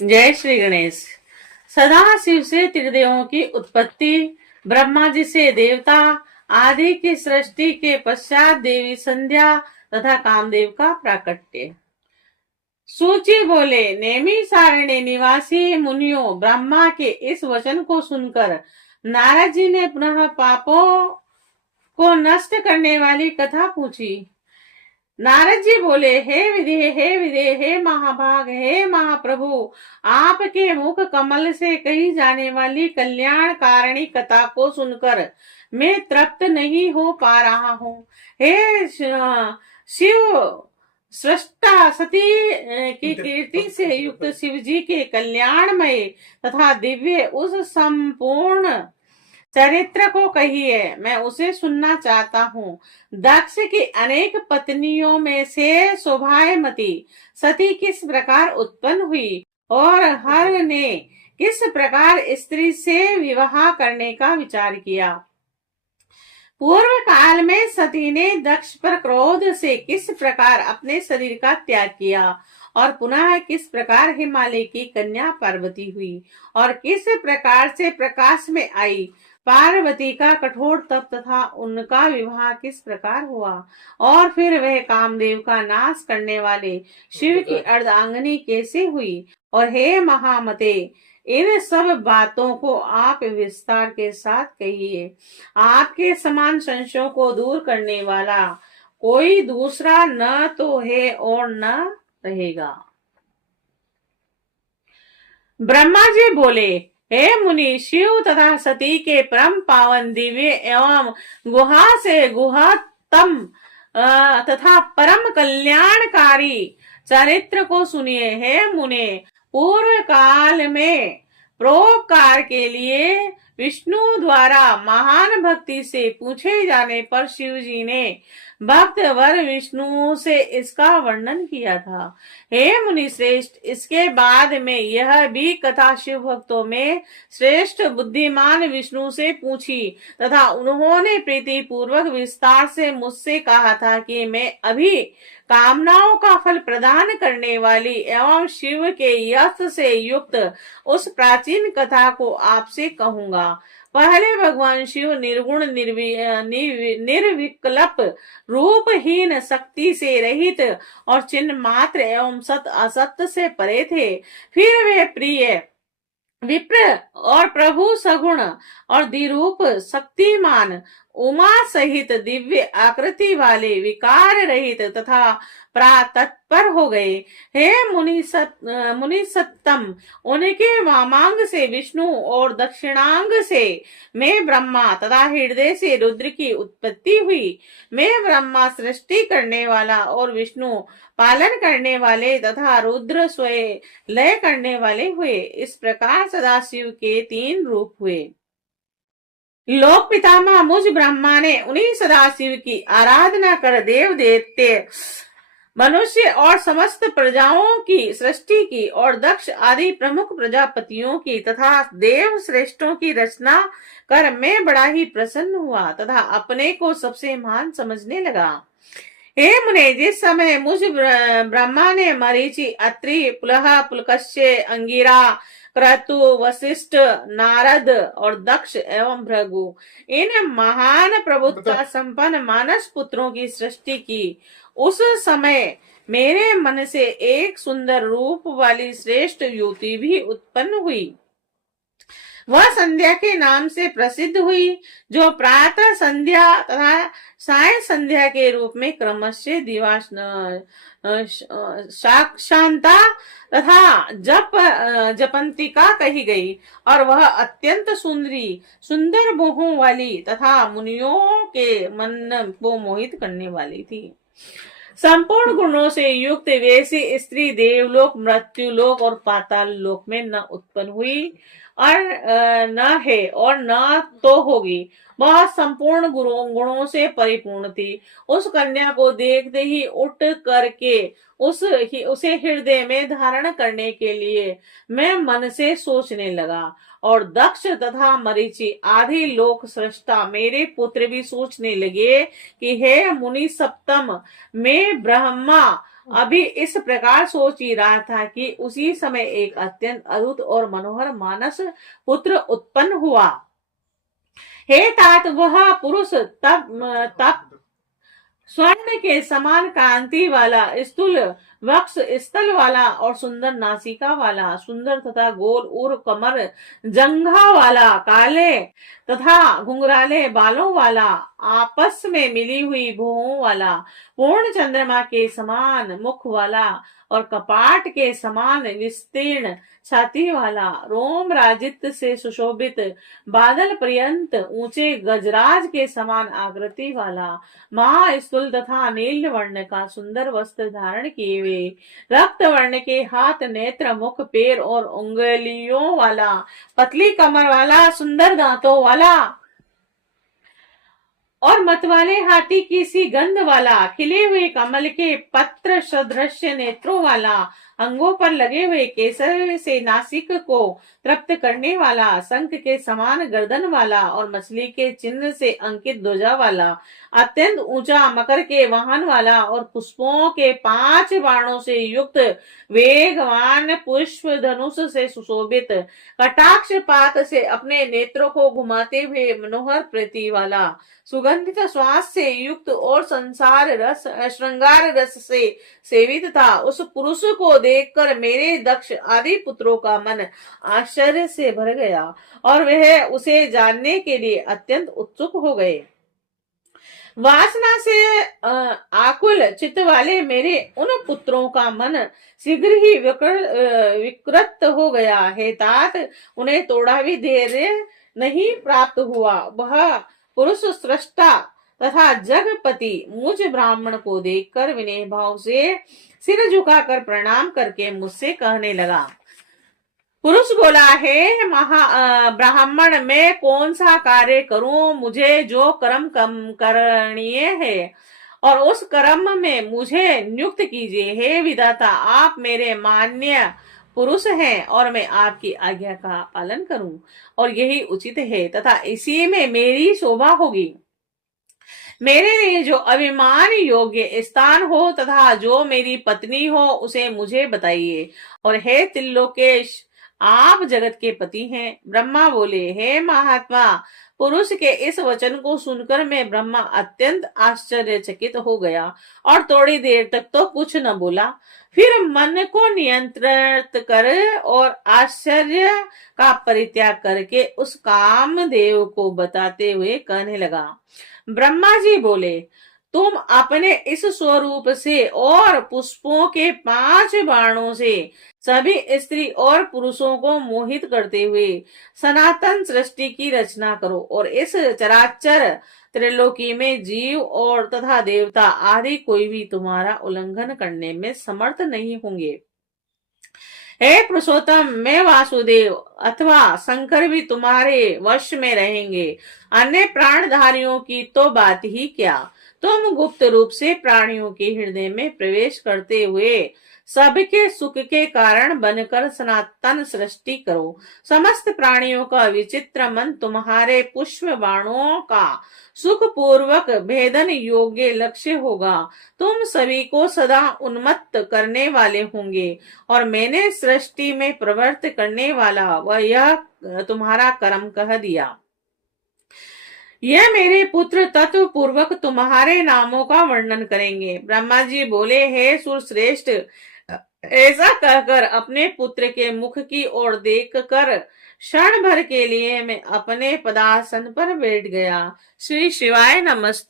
जय श्री गणेश। सदा शिव से त्रिदेवों की उत्पत्ति, ब्रह्मा जी से देवता आदि की सृष्टि के पश्चात देवी संध्या तथा कामदेव का प्राकट्य। सूची बोले, नेमी सारण्य निवासी मुनियों, ब्रह्मा के इस वचन को सुनकर नारद जी ने पुनः पापों को नष्ट करने वाली कथा पूछी। नारद जी बोले, हे विदे, हे महाभाग, हे महाप्रभु, आपके मुख कमल से कही जाने वाली कल्याण कारिणी कथा को सुनकर मैं तृप्त नहीं हो पा रहा हूँ। हे शिव सृष्टा सती की कीर्ति से युक्त शिव जी के कल्याणमय तथा दिव्य उस संपूर्ण चरित्र को कहिए, मैं उसे सुनना चाहता हूँ। दक्ष की अनेक पत्नियों में से शोभामती सती किस प्रकार उत्पन्न हुई और हर ने किस प्रकार स्त्री से विवाह करने का विचार किया। पूर्व काल में सती ने दक्ष पर क्रोध से किस प्रकार अपने शरीर का त्याग किया और पुनः किस प्रकार हिमालय की कन्या पार्वती हुई और किस प्रकार से प्रकाश में आई। पार्वती का कठोर तप तथा उनका विवाह किस प्रकार हुआ और फिर वह कामदेव का नाश करने वाले शिव की अर्धांगिनी कैसे हुई। और हे महामते, इन सब बातों को आप विस्तार के साथ कहिए। आपके समान संशयों को दूर करने वाला कोई दूसरा न तो है और न रहेगा। ब्रह्मा जी बोले, हे मुनि, शिव तथा सती के परम पावन दिव्य एवं गुहा से गुहातम तथा परम कल्याणकारी चरित्र को सुनिए। हे मुने, पूर्व काल में परोपकार के लिए विष्णु द्वारा महान भक्ति से पूछे जाने पर शिव जी ने भक्त वर विष्णु से इसका वर्णन किया था। हे मुनि श्रेष्ठ, इसके बाद में यह भी कथा शिव भक्तों में श्रेष्ठ बुद्धिमान विष्णु से पूछी तथा उन्होंने प्रीति पूर्वक विस्तार से मुझसे कहा था कि मैं अभी कामनाओं का फल प्रदान करने वाली एवं शिव के यश से युक्त उस प्राचीन कथा को आपसे कहूंगा। पहले भगवान शिव निर्गुण निर्विकल्प रूपहीन शक्ति से रहित और चिन्ह मात्र एवं सत असत्य से परे थे। फिर वे प्रिय विप्र और प्रभु सगुण और द्विरूप शक्तिमान उमा सहित दिव्य आकृति वाले विकार रहित तथा तत्पर हो गए। हे मुनि सत्तम, उनके वामांग से विष्णु और दक्षिणांग से मैं ब्रह्मा तथा हृदय से रुद्र की उत्पत्ति हुई। मैं ब्रह्मा सृष्टि करने वाला और विष्णु पालन करने वाले तथा रुद्र स्वयं लय करने वाले हुए। इस प्रकार सदाशिव के 3 रूप हुए। लोक पितामह मुझ ब्रह्मा ने उन्हीं सदाशिव की आराधना कर देव देवते मनुष्य और समस्त प्रजाओं की सृष्टि की और दक्ष आदि प्रमुख प्रजापतियों की तथा देव श्रेष्ठों की रचना कर मैं बड़ा ही प्रसन्न हुआ तथा अपने को सबसे महान समझने लगा। हे मुने, जिस समय मुझ ब्रह्मा ने मरीचि, अत्रि, पुलह, पुलकस्य, अंगिरा, क्रतु, वशिष्ठ, नारद और दक्ष एवं भृगु इन महान प्रभुता संपन्न मानस पुत्रों की सृष्टि की, उस समय मेरे मन से एक सुंदर रूप वाली श्रेष्ठ युवती भी उत्पन्न हुई। वह संध्या के नाम से प्रसिद्ध हुई, जो प्रातः संध्या तथा साय संध्या के रूप में क्रमशः दिवाशांता तथा जपंतिका कही गई और वह अत्यंत सुंदर मोहों वाली तथा मुनियों के मन को मोहित करने वाली थी। संपूर्ण गुणों से युक्त वैसी स्त्री देवलोक, मृत्युलोक और पाताल लोक में न उत्पन्न हुई और न है और न तो होगी। वह संपूर्ण गुणों से परिपूर्ण थी। उस कन्या को देखते ही उठ करके उसे हृदय में धारण करने के लिए मैं मन से सोचने लगा और दक्ष तथा मरीचि आदि लोक सृष्टा मेरे पुत्र भी सोचने लगे कि हे मुनि सप्तम, मैं ब्रह्मा अभी इस प्रकार सोच ही रहा था कि उसी समय एक अत्यंत अद्भुत और मनोहर मानस पुत्र उत्पन्न हुआ। हे तात, वह पुरुष तब स्वर्ण के समान कांति वाला, स्थूल वक्ष स्थल वाला और सुंदर नासिका वाला, सुंदर तथा गोल उर कमर जंघा वाला, काले तथा घुंघराले बालों वाला, आपस में मिली हुई भुवों वाला, पूर्ण चंद्रमा के समान मुख वाला और कपाट के समान विस्तीर्ण छाती वाला, रोम राजित से सुशोभित, बादल पर्यंत ऊंचे गजराज के समान आकृति वाला, महास्थूल तथा नील वर्ण का सुंदर वस्त्र धारण किए हुए, रक्त वर्ण के हाथ, नेत्र, मुख, पैर और उंगलियों वाला, पतली कमर वाला, सुंदर दांतों वाला और मतवाले हाथी की सी गंध वाला, खिले हुए कमल के पत्र सदृश नेत्रों वाला, अंगों पर लगे हुए केसर से नासिक को तृप्त करने वाला, शंख के समान गर्दन वाला और मछली के चिन्ह से अंकित ध्वजा वाला, अत्यंत ऊंचा मकर के वाहन वाला और पुष्पों के 5 बाणों से युक्त, वेगवान पुष्प धनुष से सुशोभित, कटाक्ष पात से अपने नेत्रों को घुमाते हुए मनोहर प्रीति वाला, सुगंधित श्वास से युक्त और संसार रस श्रृंगार रस से सेवित था। उस पुरुष को देखकर मेरे दक्ष आदि पुत्रों का मन आश्चर्य से भर गया और वह उसे जानने के लिए अत्यंत उत्सुक हो गए। वासना से आकुल चित्त वाले मेरे उन पुत्रों का मन शीघ्र ही विकृत हो गया है तात, उन्हें थोड़ा भी धैर्य नहीं प्राप्त हुआ। वह पुरुष सृष्टा तथा जगपति मुझ ब्राह्मण को देखकर विनय भाव से सिर झुकाकर प्रणाम करके मुझसे कहने लगा। पुरुष बोला, है ब्राह्मण, मैं कौन सा कार्य करूं? मुझे जो कर्म करणीय है और उस कर्म में मुझे नियुक्त कीजिए। हे विधाता, आप मेरे मान्य पुरुष हैं और मैं आपकी आज्ञा का पालन करूं और यही उचित है तथा इसी में मेरी शोभा होगी। मेरे लिए जो अभिमान योग्य स्थान हो तथा जो मेरी पत्नी हो उसे मुझे बताइए। और हे त्रिलोकेश, आप जगत के पति हैं। ब्रह्मा बोले, हे महात्मा, पुरुष के इस वचन को सुनकर मैं ब्रह्मा अत्यंत आश्चर्यचकित हो गया और थोड़ी देर तक तो कुछ न बोला। फिर मन को नियंत्रित कर और आश्चर्य का परित्याग करके उस कामदेव को बताते हुए कहने लगा। ब्रह्मा जी बोले, तुम अपने इस स्वरूप से और पुष्पों के 5 बाणों से सभी स्त्री और पुरुषों को मोहित करते हुए सनातन सृष्टि की रचना करो और इस चराचर त्रिलोकी में जीव और तथा देवता आदि कोई भी तुम्हारा उल्लंघन करने में समर्थ नहीं होंगे। हे पुरुषोत्तम, मैं वासुदेव अथवा शंकर भी तुम्हारे वश में रहेंगे। अन्य प्राणधारियों की तो बात ही क्या। तुम गुप्त रूप से प्राणियों के हृदय में प्रवेश करते हुए सबके सुख के कारण बनकर सनातन सृष्टि करो। समस्त प्राणियों का विचित्र मन तुम्हारे पुष्प बाणों का सुख पूर्वक भेदन योग्य लक्ष्य होगा। तुम सभी को सदा उन्मत्त करने वाले होंगे और मैंने सृष्टि में प्रवृत्त करने वाला वह यह तुम्हारा कर्म कह दिया। यह मेरे पुत्र तत्व पूर्वक तुम्हारे नामों का वर्णन करेंगे। ब्रह्मा जी बोले, हे सुरश्रेष्ठ, ऐसा कहकर अपने पुत्र के मुख की ओर देखकर क्षण भर के लिए मैं अपने पदासन पर बैठ गया। श्री शिवाय नमस्ते।